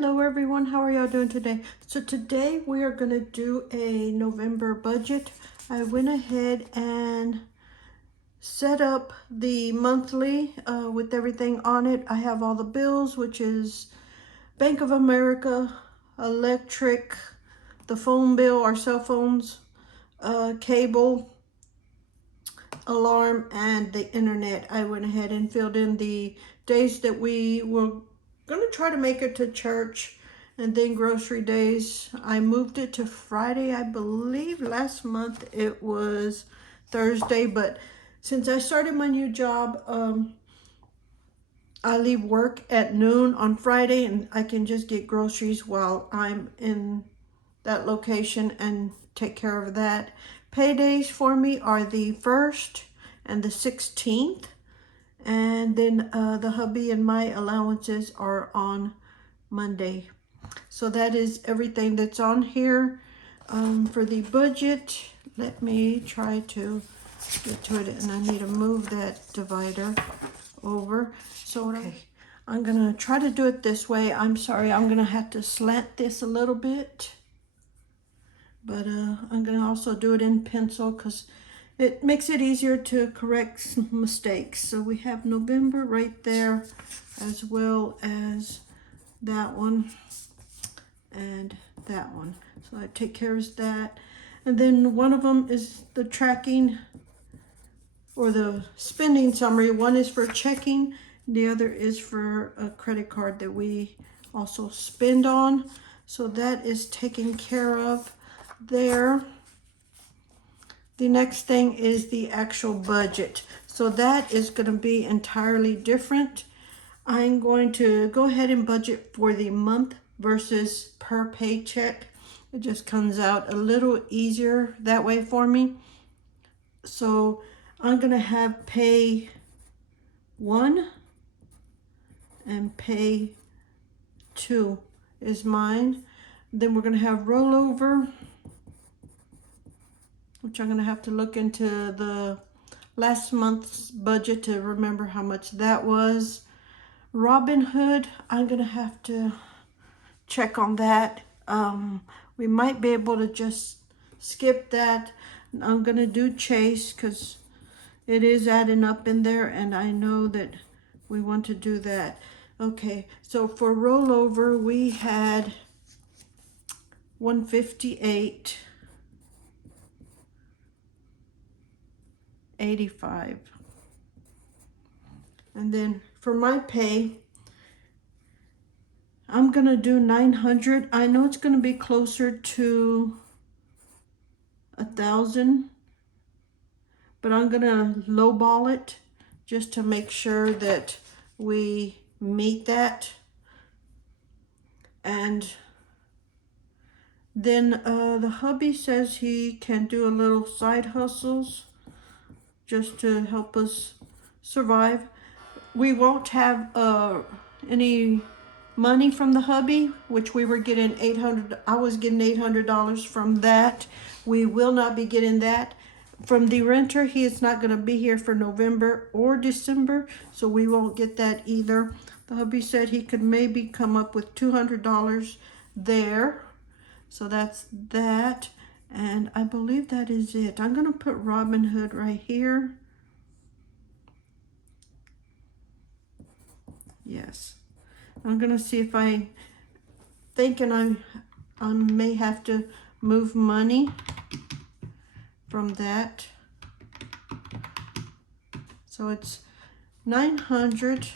Hello everyone, how are y'all doing today? So today we are going to do a November budget. I went ahead and set up the monthly with everything on it. I have all the bills, which is Bank of America, electric, the phone bill, our cell phones, cable, alarm, and the internet. I went ahead and filled in the days that we were going to try to make it to church, and then grocery days. I moved it to Friday. I believe last month it was Thursday, but since I started my new job, I leave work at noon on Friday, and I can just get groceries while I'm in that location and take care of that. Paydays for me are the 1st and the 16th. And then the hubby and my allowances are on Monday. So that is everything that's on here for the budget. Let me try to get to it, and I need to move that divider over. So okay, I'm gonna try to do it this way. I'm sorry, I'm gonna have to slant this a little bit, but I'm gonna also do it in pencil because it makes it easier to correct mistakes. So we have November right there, as well as that one and that one. So I take care of that. And then one of them is the tracking or the spending summary. One is for checking, the other is for a credit card that we also spend on. So that is taken care of there. The next thing is the actual budget. So that is going to be entirely different. I'm going to go ahead and budget for the month versus per paycheck. It just comes out a little easier that way for me. So I'm going to have pay 1 and pay 2 is mine. Then we're going to have rollover, which I'm going to have to look into the last month's budget to remember how much that was. Robinhood, I'm going to have to check on that. We might be able to just skip that. I'm going to do Chase because it is adding up in there, and I know that we want to do that. Okay, so for rollover, we had 158.85. And then for my pay, I'm gonna do 900. I know it's gonna be closer to 1,000, but I'm gonna lowball it just to make sure that we meet that. And then the hubby says he can do a little side hustles just to help us survive. We won't have any money from the hubby, which we were getting $800. I was getting $800 from that. We will not be getting that from the renter. He is not going to be here for November or December, so we won't get that either. The hubby said he could maybe come up with $200 there. So that's that. And I believe that is it. I'm going to put Robinhood right here. Yes. I'm going to see if I thinking I may have to move money from that. So it's 900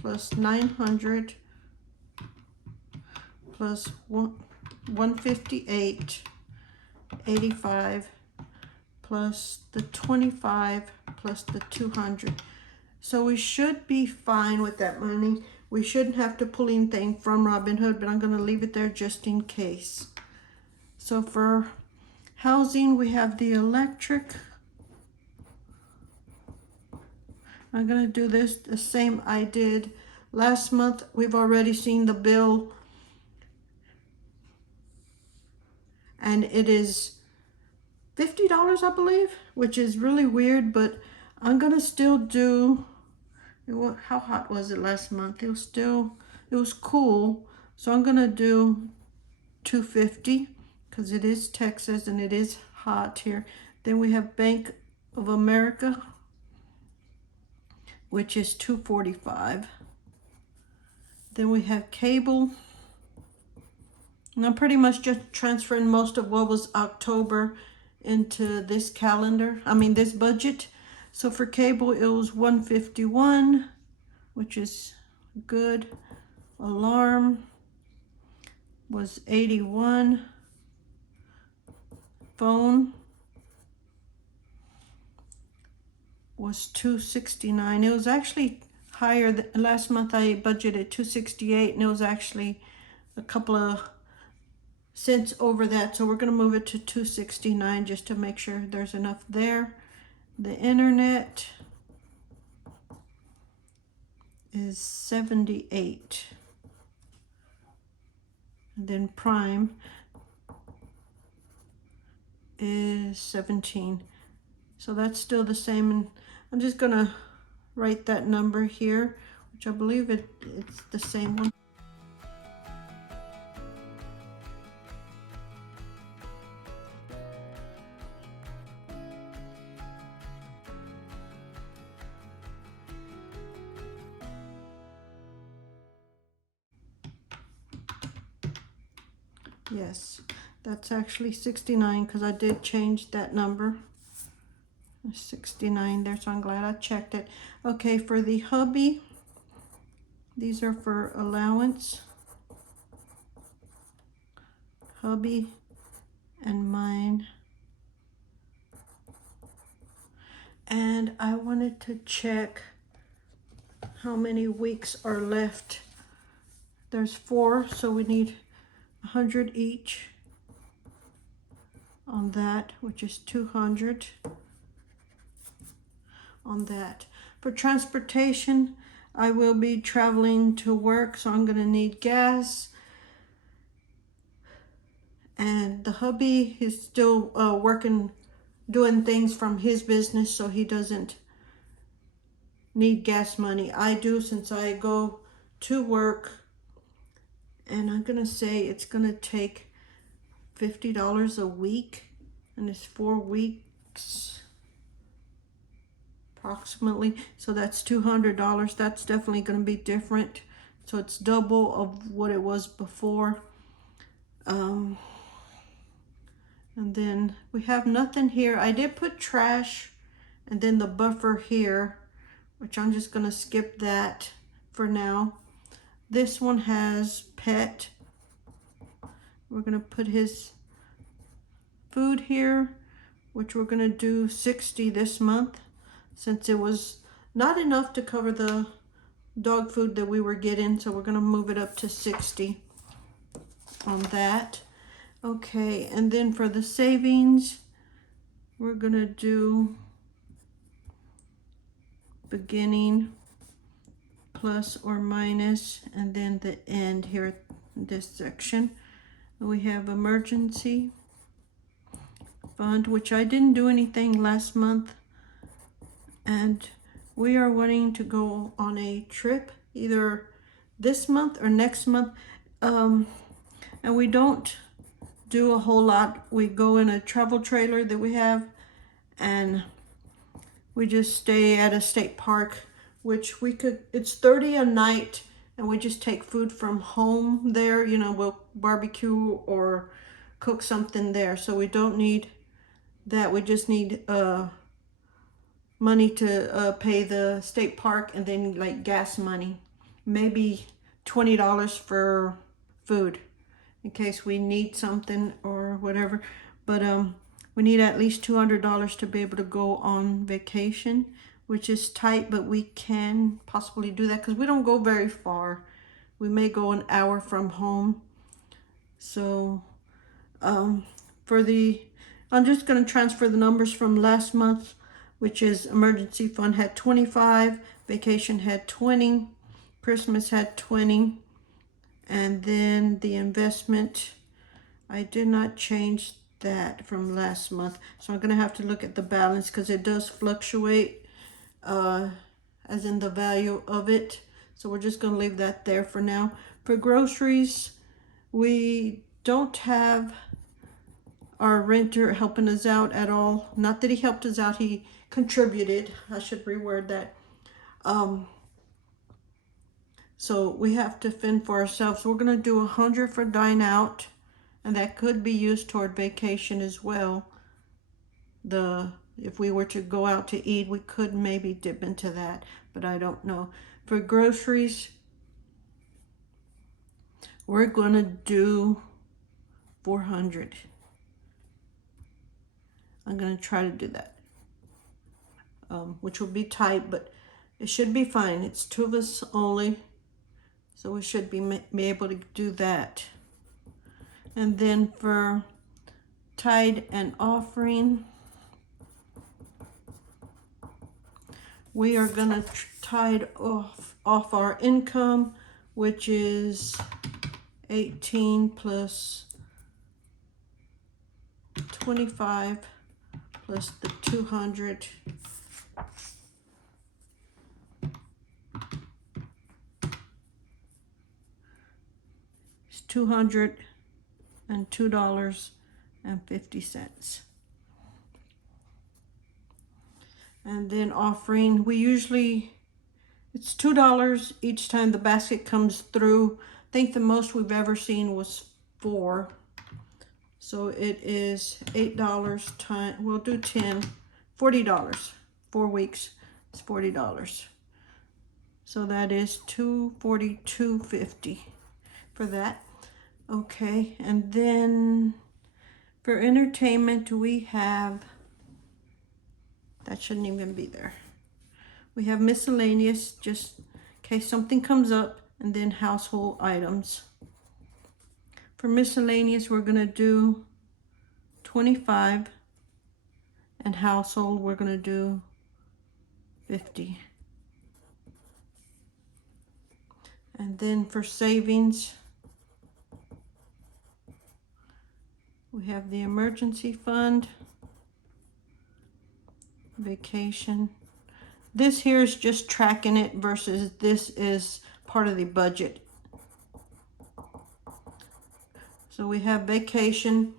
plus 900 plus 158.85 plus the 25 plus the 200. So we should be fine with that money. We shouldn't have to pull anything from Robinhood, but I'm going to leave it there just in case. So for housing, we have the electric. I'm going to do this the same I did last month. We've already seen the bill, and it is $50, I believe, which is really weird, but I'm going to still do. How hot was it last month? It was cool. So I'm gonna do 250 because it is Texas and it is hot here. Then we have Bank of America, which is 245. Then we have cable. And I'm pretty much just transferring most of what was October into this this budget. So for cable, it was 151, which is good. Alarm was 81. Phone was 269. It was actually higher. Last month I budgeted 268 and it was actually a couple of cents over that. So we're going to move it to 269 just to make sure there's enough there. The internet is 78. And then Prime is 17. So that's still the same. And I'm just going to write that number here, which I believe it's the same one. Yes, that's actually 69 because I did change that number. 69 there, so I'm glad I checked it. Okay, for the hubby, these are for allowance. Hubby and mine. And I wanted to check how many weeks are left. There's 4, so we need 100 each on that, which is 200 on that. For transportation, I will be traveling to work, so I'm gonna need gas. And the hubby is still working, doing things from his business, so he doesn't need gas money. I do, since I go to work, and I'm gonna say it's gonna take $50 a week, and it's 4 weeks approximately, so that's $200. That's definitely gonna be different, so it's double of what it was before. And then we have nothing here. I did put trash and then the buffer here, which I'm just gonna skip that for now. This one has pet. We're gonna put his food here, which we're gonna do 60 this month, since it was not enough to cover the dog food that we were getting, so we're gonna move it up to 60 on that. Okay, and then for the savings, we're gonna do beginning plus or minus, and then the end here in this section. We have emergency fund, which I didn't do anything last month, and we are wanting to go on a trip either this month or next month, and we don't do a whole lot. We go in a travel trailer that we have, and we just stay at a state park, which it's 30 a night, and we just take food from home there. You know, we'll barbecue or cook something there. So we don't need that. We just need money to pay the state park, and then like gas money. Maybe $20 for food in case we need something or whatever. But we need at least $200 to be able to go on vacation, which is tight, but we can possibly do that because we don't go very far. We may go an hour from home. So I'm just going to transfer the numbers from last month, which is emergency fund had 25, vacation had 20, Christmas had 20, and then the investment, I did not change that from last month. So I'm going to have to look at the balance because it does fluctuate as in the value of it. So we're just going to leave that there for now. For groceries, we don't have our renter helping us out at all. Not that he helped us out, he contributed. I should reword that. So we have to fend for ourselves. We're going to do 100 for dine out, and that could be used toward vacation as well. If we were to go out to eat, we could maybe dip into that, but I don't know. For groceries, we're going to do 400. I'm going to try to do that, which will be tight, but it should be fine. It's 2 of us only, so we should be able to do that. And then for tithe and offering, we are going to tithe off our income, which is 18 plus 25 plus the 200. It's $202.50. And then offering, it's $2 each time the basket comes through. I think the most we've ever seen was 4. So it is $8 time, we'll do 10, $40. 4 weeks, it's $40. So that is $242.50 for that. Okay, and then for entertainment, we have, that shouldn't even be there. We have miscellaneous, just in case something comes up, and then household items. For miscellaneous, we're going to do 25, and household, we're going to do 50. And then for savings, we have the emergency fund, vacation. This here is just tracking it versus this is part of the budget. So we have vacation,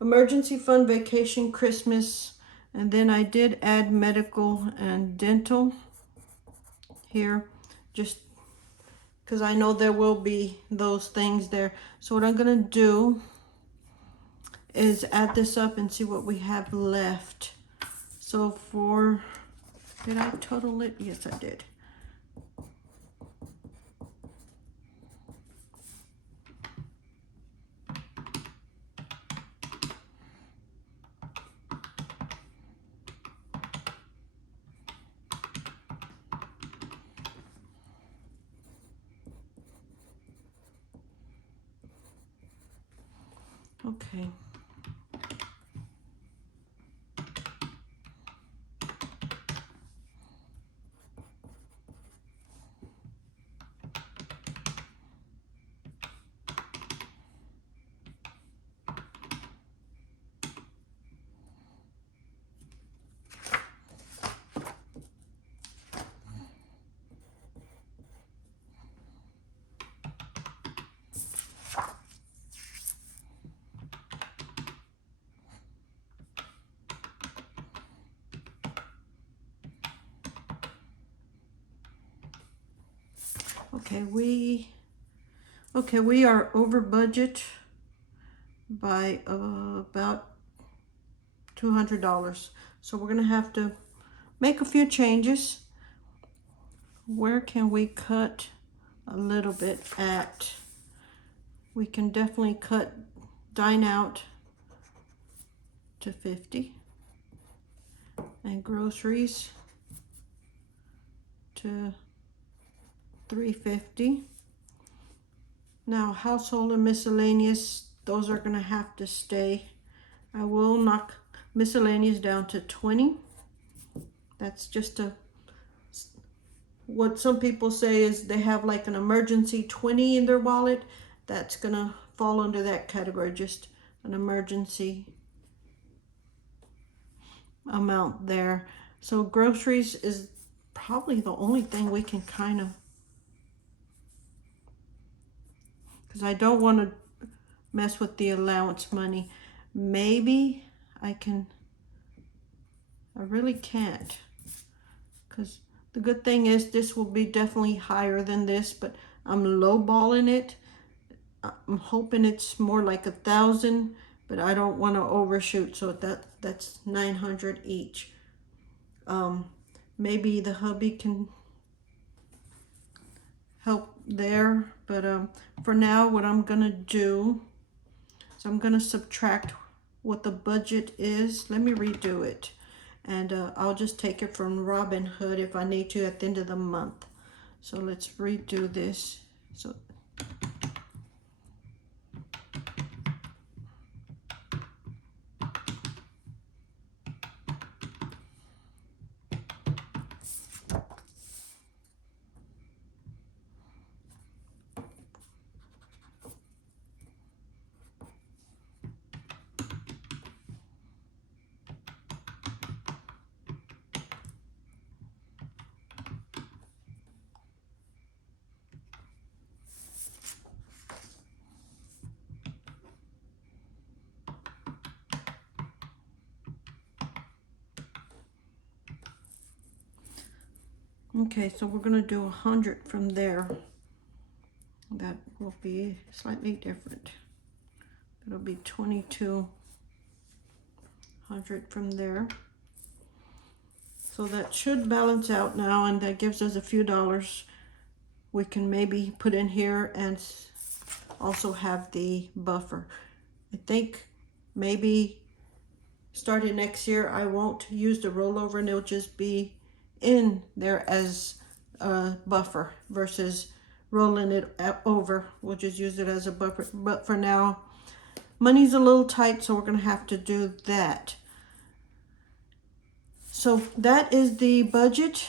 emergency fund, vacation, Christmas, and then I did add medical and dental here, just because I know there will be those things there. So what I'm going to do is add this up and see what we have left. So did I total it? Yes, I did. Okay. We are over budget by about $200. So we're gonna have to make a few changes. Where can we cut a little bit at? We can definitely cut dine out to 50 and groceries to 350. Now household and miscellaneous, those are gonna have to stay. I will knock miscellaneous down to 20. That's just what some people say is they have like an emergency 20 in their wallet. That's gonna fall under that category, just an emergency amount there. So groceries is probably the only thing we can kind of because I don't want to mess with the allowance money. Maybe I really can't, because the good thing is this will be definitely higher than this, but I'm lowballing it. I'm hoping it's more like 1,000, but I don't want to overshoot, so that's 900 each. Maybe the hubby can help there, but for now what I'm gonna do is I'm gonna subtract what the budget is. Let me redo it, and I'll just take it from Robinhood if I need to at the end of the month. So let's redo this. So okay, so we're gonna do 100 from there. That will be slightly different. It'll be 2,200 from there. So that should balance out now, and that gives us a few dollars we can maybe put in here and also have the buffer. I think maybe starting next year I won't use the rollover, and it'll just be in there as a buffer versus rolling it over. We'll just use it as a buffer. But for now, money's a little tight, so we're gonna have to do that. So that is the budget.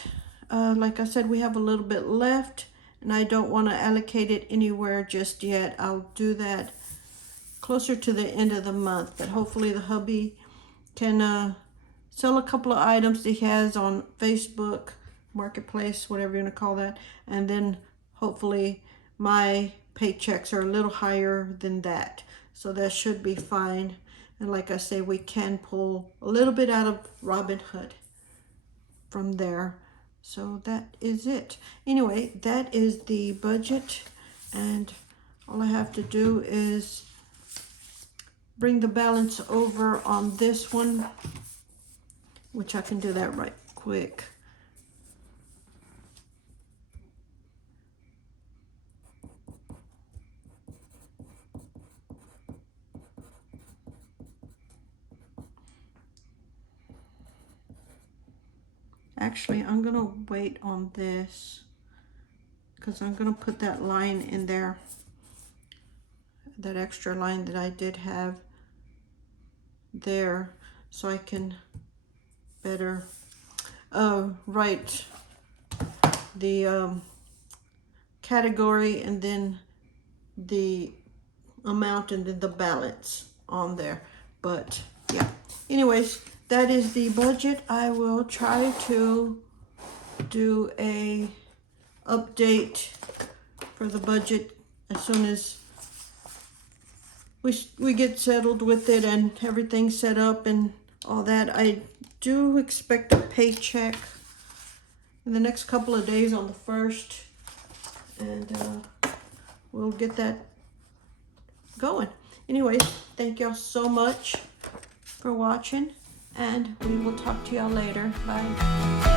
Like I said, we have a little bit left, and I don't want to allocate it anywhere just yet. I'll do that closer to the end of the month, but hopefully the hubby can sell a couple of items that he has on Facebook Marketplace, whatever you want to call that, and then hopefully my paychecks are a little higher than that, so that should be fine. And like I say, we can pull a little bit out of Robinhood from there. So that is it. Anyway, that is the budget, and all I have to do is bring the balance over on this one, which I can do that right quick. Actually, I'm gonna wait on this because I'm gonna put that line in there, that extra line that I did have there, so I can better write the category and then the amount and then the balance on there. But yeah, anyways, that is the budget. I will try to do a update for the budget as soon as we get settled with it and everything's set up and all that. I do expect a paycheck in the next couple of days on the 1st, and we'll get that going. Anyways, thank y'all so much for watching, and we will talk to y'all later. Bye.